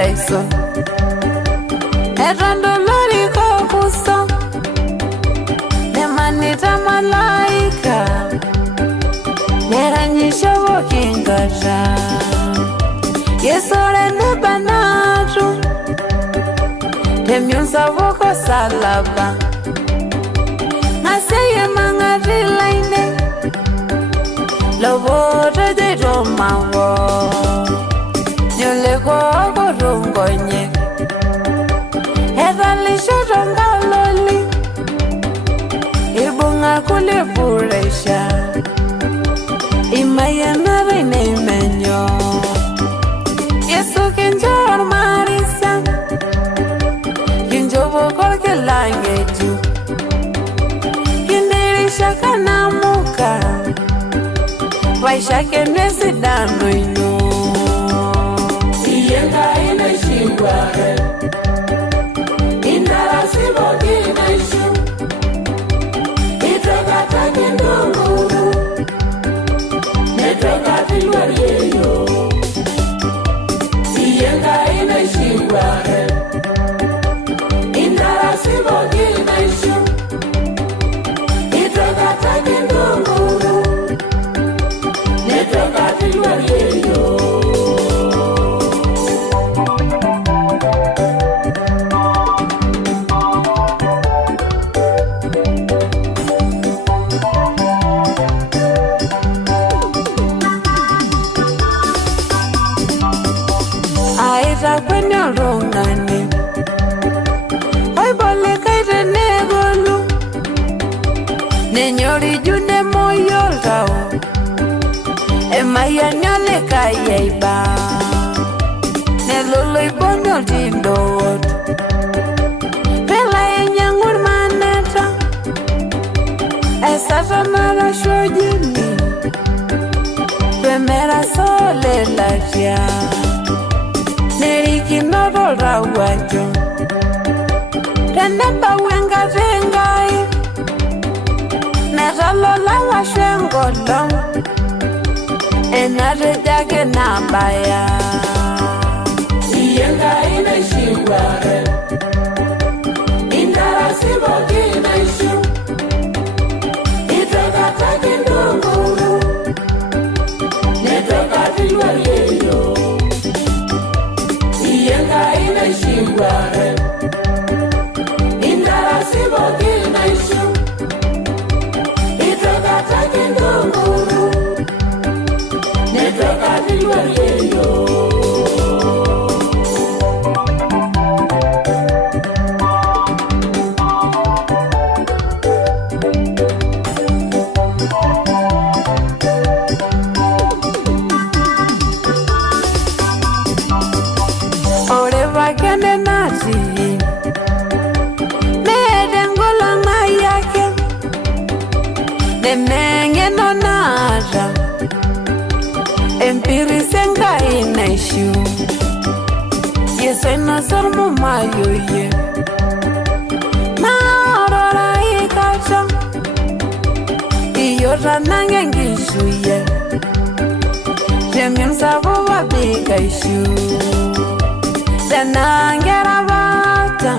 paraiso etondolori kokuso nemanita malaika neranyisha wokingata yesore nebanatu temyunsa woko salaba naseye mangarilaine loboto de romawo nyoleko korungonye edalisho rongaloli ibunga kulifuresha imayana reine menyo yesu kinjor marisa kinjobo kolke langeju kindirisha kanamuka waisha kenesi dano ino iyenga ina shingware indara sibogi ina ishu itogata kindunguru netogati lwarieyo iyenga ina shingware indara sibogi ina ishu itogata kindunguru netogati lwarieyo kwenye rongani oi bole kaire negolu nenyori june moyorao emaya nyole kayaiba nelolo ibono tindot pela enyangur maneta esata mara shojini pemera sole latia nerikinoto rawajo teneba wenga zengai netalola washengolo enare jage nabaya iyenga ina shingware indara sibogi ina ishu itogata kindunguru netogati lwarieyo iyenga ina shingware indara sibogi ina ishu itogata kindunguru netogati lwarieyo kene nasi mede ngolanga yake nemenge nonara empiri senga inaishu yesena sormo mayoye naorora ikacha iyora nange ngishuye remyamsavo wabika ishu Danangera bata